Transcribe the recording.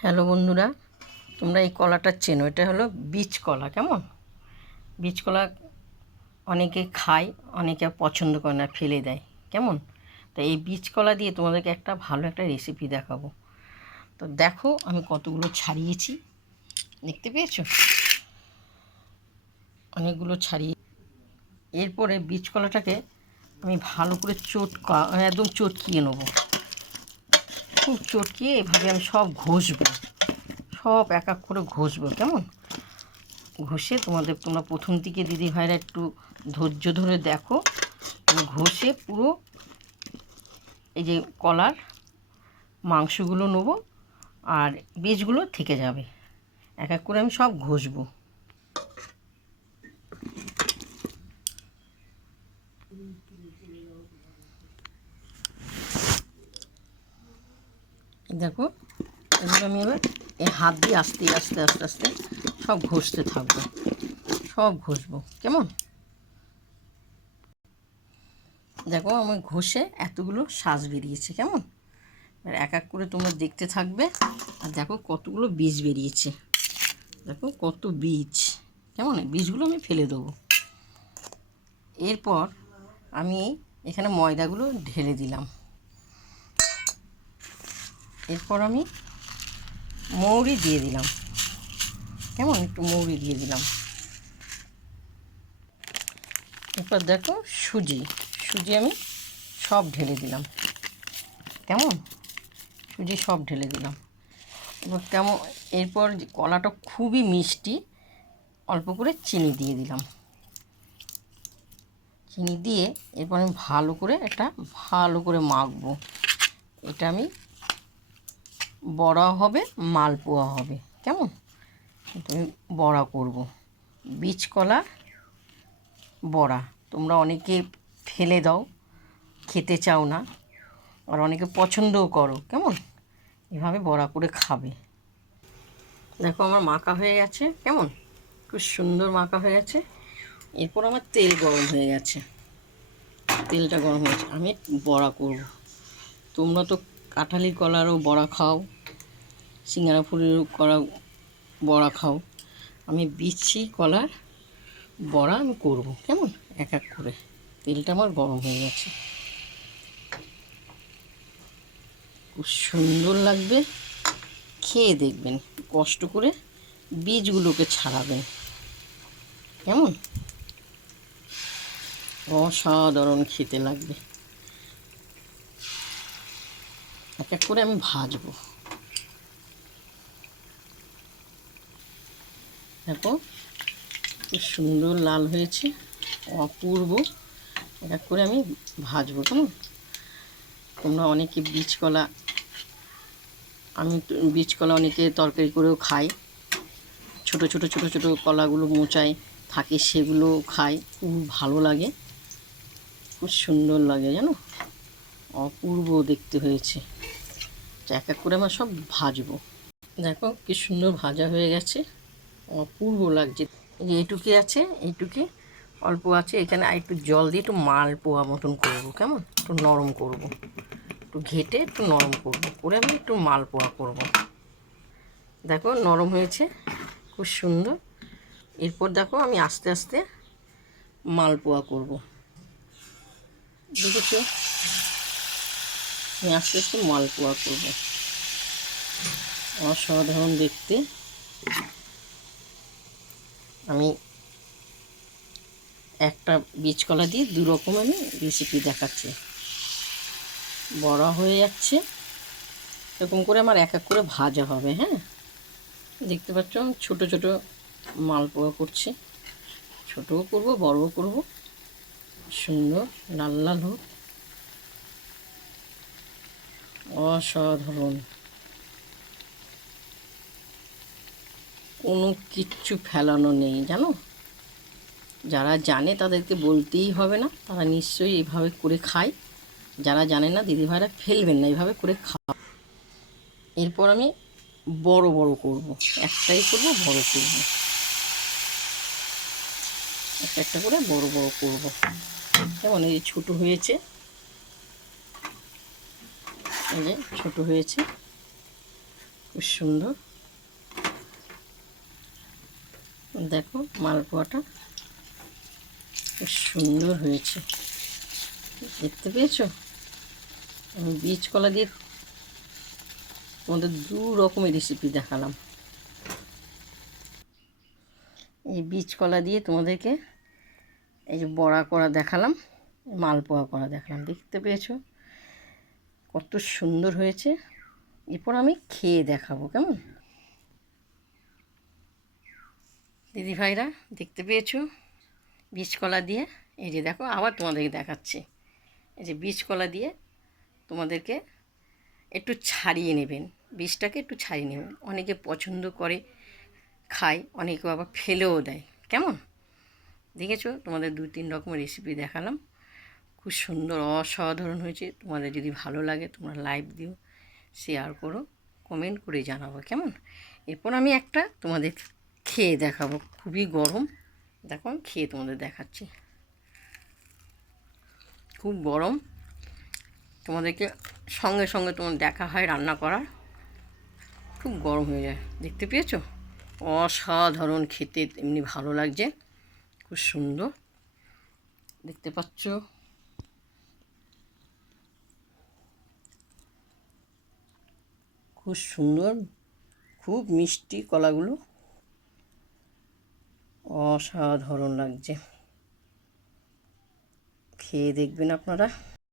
Hello বন্ধুরা, তোমরা এই কলাটা চেনো? এটা হলো বীজ কলা। কেমন? বীজ কলা অনেকে খায়, অনেকে পছন্দ করে না, ফেলে দেয়। কেমন? তো এই বীজ কলা দিয়ে তোমাদেরকে একটা ভালো একটা রেসিপি দেখাবো। তো দেখো আমি কতগুলো ছাড়িয়েছি, দেখতে পেয়েছো? অনেকগুলো ছাড়িয়ে এরপরে বীজ কলাটাকে আমি ভালো করে একদম চটকিয়ে নেবো। খুব চটকিয়ে এভাবে আমি সব ঘষবো, সব এক এক করে ঘষবো। কেমন? ঘষে তোমরা প্রথম দিকে দিদি ভাইরা একটু ধৈর্য ধরে দেখো। ঘষে পুরো এই যে কলার মাংসগুলো নেবো আর বীজগুলো থেকে যাবে। এক এক করে আমি সব ঘষবো। দেখো এগুলো আমি এবার এই হাত দিয়ে আস্তে আস্তে আস্তে আস্তে সব ঘষতে থাকবো, সব ঘষবো। কেমন? দেখো আমি ঘষে এতগুলো শ্বাস বেরিয়েছে। কেমন? এবার এক এক করে তোমরা দেখতে থাকবে। আর দেখো কতগুলো বীজ বেরিয়েছে, দেখো কত বীজ। কেমন? বীজগুলো আমি ফেলে দেবো। এরপর আমি এখানে ময়দাগুলো ঢেলে দিলাম। এরপর আমি মৌরি দিয়ে দিলাম। কেমন? একটু মৌরি দিয়ে দিলাম। এরপর দেখো সুজি আমি সব ঢেলে দিলাম। কেমন? সুজি সব ঢেলে দিলাম। এরপর কলাটা খুবই মিষ্টি, অল্প করে চিনি দিয়ে দিলাম। চিনি দিয়ে এরপর আমি ভালো করে মাখবো। এটা আমি বড়া হবে, মালপোয়া হবে। কেমন? আমি বড়া করব, বীজ কলা বড়া। তোমরা অনেকে ফেলে দাও, খেতে চাও না, আর অনেকে পছন্দও করো। কেমন? এভাবে বড়া করে খাবে। দেখো আমার মাখা হয়ে গেছে। কেমন? খুব সুন্দর মাখা হয়ে গেছে। এরপর আমার তেল গরম হয়ে গেছে, তেলটা গরম হয়েছে, আমি বড়া করব। তোমরা তো কাঁঠালি কলারও বড়া খাও, সিঙ্গারা ফুলেরও বড়া খাও। আমি বিচি কলার বড়া আমি করব। কেমন? এক এক করে তেলটা আমার গরম হয়ে গেছে, খুব সুন্দর লাগবে। খেয়ে দেখবেন, কষ্ট করে বীজগুলোকে ছাড়াবেন। কেমন? অসাধারণ খেতে লাগবে। এক এক করে আমি ভাজবো। দেখো খুব সুন্দর লাল হয়েছে, অপূর্ব। এক এক করে আমি ভাজবো। কেমন? তোমরা অনেকে বীজ কলা অনেকে তরকারি করেও খাই। ছোট ছোট ছোট ছোট কলাগুলো মোচায় থাকে, সেগুলো খাই, খুব ভালো লাগে, খুব সুন্দর লাগে। জানো, অপূর্ব দেখতে হয়েছে। এক এক করে আমার সব ভাজবো। দেখো কি সুন্দর ভাজা হয়ে গেছে, অপূর্ব লাগছে। এই যে এইটুকি আছে, এইটুকি অল্প আছে, এখানে আর একটু জল দিয়ে একটু মালপোয়া মতন করবো। কেমন? একটু নরম করব, একটু ঘেটে একটু নরম করে আমি একটু মালপোয়া করব। দেখো নরম হয়েছে, খুব সুন্দর। এরপর দেখো আমি আস্তে আস্তে মালপোয়া করব। দেখেছো? আমি আস্তে আস্তে মালপোয়া করব। অসাধারণ দেখতে। আমি একটা বীজ কলা দিয়ে দু রকম আমি রেসিপি দেখাচ্ছি। বড়া হয়ে যাচ্ছে, এরকম করে আমার এক এক করে ভাজা হবে। হ্যাঁ, দেখতে পাচ্ছ আমি ছোটো ছোটো মালপোয়া করছি। ছোটও করব, বড়ও করব, সুন্দর লাল লাল হোক। অসাধারণ, কোনো কিচ্ছু ফেলানো নেই। জানো, যারা জানে তাদেরকে বলতেই হবে না, তারা নিশ্চয়ই এইভাবে করে খায়। যারা জানে না দিদিভাইরা ফেলবেন না, এইভাবে করে খাওয়া। এরপর আমি বড় বড় করব, একটাই করব, বড় করব, একটা একটা করে বড় বড় করব। যেমন এই ছোটো হয়েছে, এই যে ছোটো হয়েছে, খুব সুন্দর। দেখো মালপোয়াটা খুব সুন্দর হয়েছে, দেখতে পেয়েছো? আমি বীজ কলা দিয়ে তোমাদের দু রকমের রেসিপি দেখালাম। এই বীজ কলা দিয়ে তোমাদেরকে এই যে বড়া করা দেখালাম, মালপোয়া করা দেখালাম, দেখতে পেয়েছো কত সুন্দর হয়েছে। এরপর আমি খেয়ে দেখাবো, কেমন? দিদিভাইরা দেখতে পেয়েছো বীজ কলা দিয়ে? এই যে দেখো, আবার তোমাদেরকে দেখাচ্ছি। এই যে বীজ কলা দিয়ে তোমাদেরকে একটু ছাড়িয়ে নেবেন, বীজটাকে একটু ছাড়িয়ে নেবেন। অনেকে পছন্দ করে খায়, অনেকে আবার ফেলেও দেয়, কেমন? দেখেছো, তোমাদের 2-3 রকমের রেসিপি দেখালাম, খুব সুন্দর অসাধারণ হয়েছে। তোমাদের যদি ভালো লাগে তোমরা লাইক দিও, শেয়ার করো, কমেন্ট করে জানাবো, কেমন? এরপর আমি একটা তোমাদের খেয়ে দেখাবো, খুবই গরম। দেখো আমি খেয়ে তোমাদের দেখাচ্ছি, খুব গরম। তোমাদেরকে সঙ্গে সঙ্গে তোমার দেখা হয় রান্না করার, খুব গরম হয়ে যায়। দেখতে পেয়েছো অসাধারণ খেতে, এমনি ভালো লাগছে, খুব সুন্দর দেখতে পাচ্ছ। খুব সুন্দর, খুব মিষ্টি কলাগুলো, অসাধারণ লাগছে। খেয়ে দেখবেন আপনারা।